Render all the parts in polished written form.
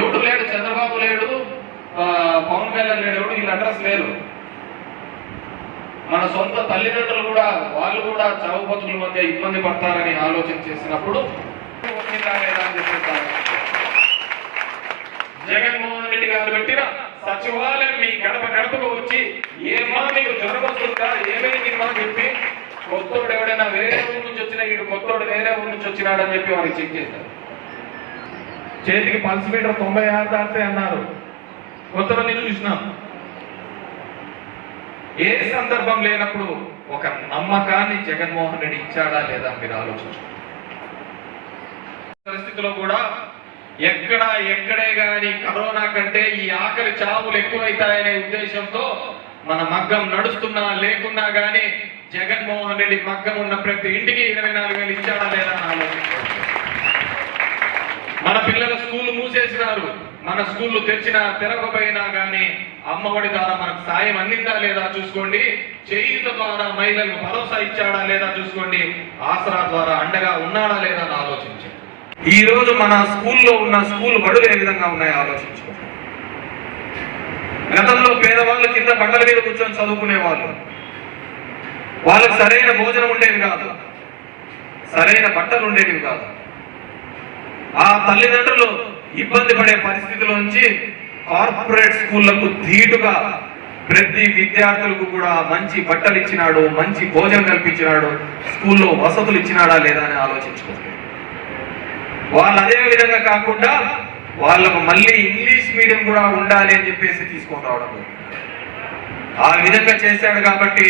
ఎవడు లేడు, చంద్రబాబు లేడు, పవన్ కళ్యాణ్ లేడు, ఎవడు వీళ్ళ అడ్రస్ లేరు. మన సొంత తల్లిదండ్రులు కూడా వాళ్ళు కూడా చావు బతుకుల మధ్య ఇబ్బంది పడతారని ఆలోచన చేసినప్పుడు జగన్మోహన్ రెడ్డి గారు పెట్టిన సచివాలయం మీ గడప గడపకు వచ్చి ఏమా మీకు జ్వరం వస్తుందా ఏమైందిమా చెప్పి కొత్తోడు ఎవడైనా వేరే ఊరు నుంచి వచ్చినా వీడు కొత్తోడు వేరే ఊరు నుంచి వచ్చినాడని చెప్పి వారికి చెక్ చేశారు. చేతికి పల్స్ మీటర్ 96 దాటితే అన్నారు. కొంతమంది చూసినాం. ఏ సందర్భం లేనప్పుడు ఒక నమ్మకాన్ని జగన్మోహన్ రెడ్డి ఇచ్చాడా లేదా మీరు ఆలోచించు. పరిస్థితిలో కూడా ఎక్కడే గాని కరోనా కంటే ఈ ఆకలి చావులు ఎక్కువైతాయనే ఉద్దేశంతో మన మగ్గం నడుస్తున్నా లేకున్నా గానీ జగన్మోహన్ రెడ్డి మగ్గం ఉన్న ప్రతి ఇంటికి 24,000 ఇచ్చాడా లేదా అని ఆలోచించారు. మన పిల్లల స్కూల్ మూసేసినారు, మన స్కూళ్లు తెరవకపోయినా గానీ అమ్మఒడి ద్వారా మనకు సాయం అందిందా లేదా చూసుకోండి. చేయూత ద్వారా మహిళలకు భరోసా ఇచ్చాడా లేదా చూసుకోండి. ఆసరా ద్వారా అండగా ఉన్నాడా లేదా అని ఆలోచించండి. ఈ రోజు మన స్కూల్లో ఉన్న స్కూల్ బడులు ఏ విధంగా ఉన్నాయో ఆలోచించుకోండి. గతంలో పేదవాళ్ళు కింద బండల మీద కూర్చొని చదువుకునే వాళ్ళు, వాళ్ళకి సరైన భోజనం ఉండేది కాదు, సరైన బట్టలు ఉండేవి కాదు. ఆ తల్లిదండ్రులు ఇబ్బంది పడే పరిస్థితిలోంచి కార్పొరేట్ స్కూళ్లకు ధీటుగా ప్రతి విద్యార్థులకు కూడా మంచి బట్టలు ఇచ్చినాడు, మంచి భోజనం కల్పించినాడు, స్కూల్లో వసతులు ఇచ్చినాడా లేదా అని ఆలోచించుకోండి. వాళ్ళు అదే విధంగా కాకుండా వాళ్ళకు మళ్ళీ ఇంగ్లీష్ మీడియం కూడా ఉండాలి అని చెప్పేసి తీసుకొని రావడం ఆ విధంగా చేశాడు. కాబట్టి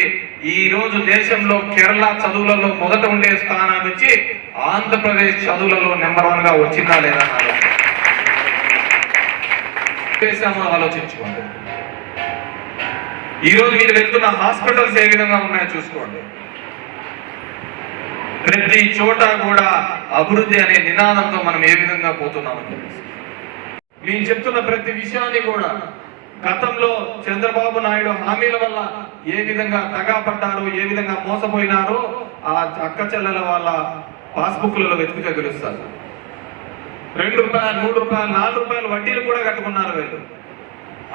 ఈ రోజు దేశంలో కేరళ చదువులలో మొదట ఉండే స్థానం నుంచి ఆంధ్రప్రదేశ్ చదువులలో నెంబర్ 1 గా వచ్చిందా లేదా ఆలోచించుకోండి. ఈ రోజు మీరు వెళ్తున్న హాస్పిటల్స్ ఏ విధంగా ఉన్నాయో చూసుకోండి. ప్రతి చోట కూడా అభివృద్ధి అనే నినాదంతో మనం ఏ విధంగా పోతున్నామని చెప్పేసి నేను చెప్తున్న ప్రతి విషయాన్ని కూడా గతంలో చంద్రబాబు నాయుడు హామీల వల్ల ఏ విధంగా దగా పడ్డారో, ఏ విధంగా మోసపోయినారో ఆ అక్క చెల్లెల వాళ్ళ పాస్బుక్లలో వెతికితే తెలుస్తారు. 2 రూపాయలు, 3 రూపాయలు, 4 రూపాయలు వడ్డీలు కూడా కట్టుకున్నారు వీళ్ళు.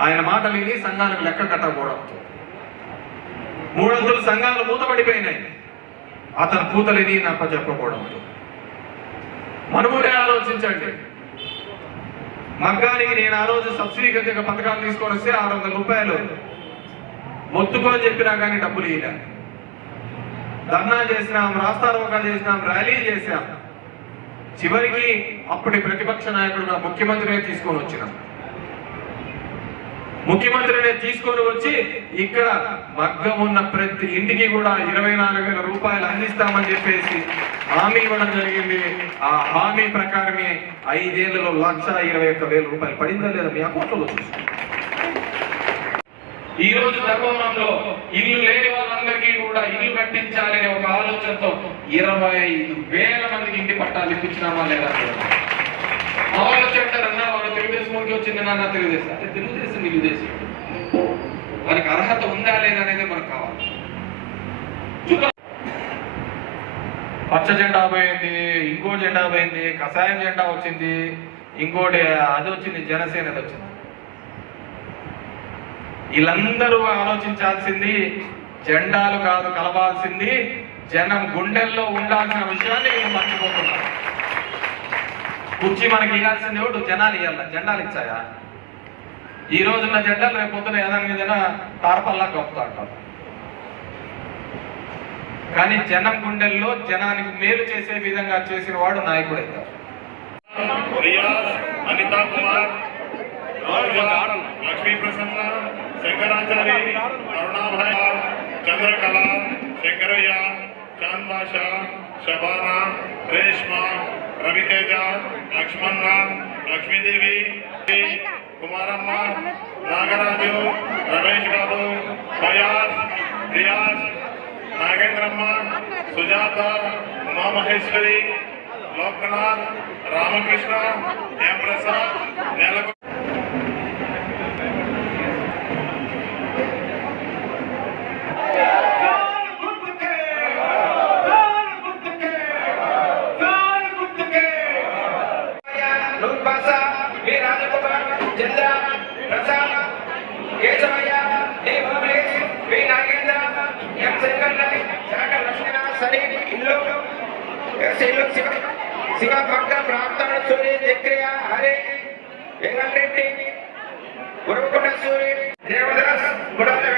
ఆయన మాట విని సంఘాలకు లెక్క కట్టకపోవడంతో 300 సంఘాలు మూతపడిపోయినాయి. అతను పూతలిని నప్ప చెప్పకపోవడంతో మనమూరే ఆలోచించండి. మగ్గానికి నేను ఆ రోజు సబ్సిడీ కింద పథకాలు తీసుకొని వస్తే 600 రూపాయలు మొత్తుకొని చెప్పినా కానీ డబ్బులు ఇయ్యలే. ధర్నా చేసినాం, రాస్తారోకాలు చేసినాం, ర్యాలీ చేశాం. చివరికి అప్పటి ప్రతిపక్ష నాయకుడుగా ముఖ్యమంత్రినే తీసుకొని వచ్చినాం. ముఖ్యమంత్రిని తీసుకొని వచ్చి ఇక్కడ మగ్గం ఉన్న ప్రతి ఇంటికి కూడా 24,000 రూపాయలు అందిస్తామని చెప్పేసి హామీ ఇవ్వడం జరిగింది. ఆ హామీ ప్రకారమే 5 ఏళ్లలో 1,21,000 రూపాయలు పడిందా లేదా మీ అకౌంట్లో చూసుకోండి. ఈ రోజు ధర్మవరంలో ఇల్లు లేని వాళ్ళందరికీ కూడా ఇల్లు కట్టించాలనే ఒక ఆలోచనతో 25,000 మందికి ఇంటి పట్టాలు ఇప్పించినామా లేదా? మా వాళ్ళు చెప్తారన్నా వాళ్ళు తెలుగుదేశంకి వచ్చింది నాన్న తెలుగుదేశం అంటే తెలుగుదేశం వారికి అర్హత ఉందా లేదా అనేది మనకు కావాలి. పచ్చ జెండా పోయింది, ఇంకో జెండా పోయింది, కషాయం జెండా వచ్చింది, ఇంకోటి అది వచ్చింది, జనసేనది వచ్చింది. వీళ్ళందరూ ఆలోచించాల్సింది జెండాలు కాదు, కలవాల్సింది జనం గుండెల్లో ఉండాల్సిన విషయాన్ని నేను మర్చిపోతున్నాను. కుర్చీ మనకి ఇవ్వాల్సింది ఎవడు? జనాలు ఇవ్వాల. జెండాలు ఇచ్చాయా? ఈ రోజున్న జెండాలు రేపు పొద్దున ఏదైనా ఏదైనా తారపల్లా గొప్ప అంటారు. కానీ జనం గుండెల్లో జనానికి మేలు చేసే విధంగా చేసిన వాడు నాయకుడు అవుతారు. లక్ష్మీ ప్రసన్న, శంకరాచారి, అరుణాభాయ్, చంద్రకళ, శంకరయ్య, చాంద్ బాషా, శబానా, రేష్మా, రవితేజ, లక్ష్మణ, లక్ష్మీదేవి, కుమారమ్మ, నాగరాజు, రమేష్ బాబు, ఫయాజ్, రియాజ్, నాగేంద్రమ్మ, సుజాత, ఉమామహేశ్వరి, లోకనాథ్, రామకృష్ణ, ఎం ప్రసాద్, నెలకు सलीम इल्लोक शिवा मक्का प्रांतण सूर्य जक्रिया हरे वेंकटेट्टी गुरुकुट सूर्य देवदास गुड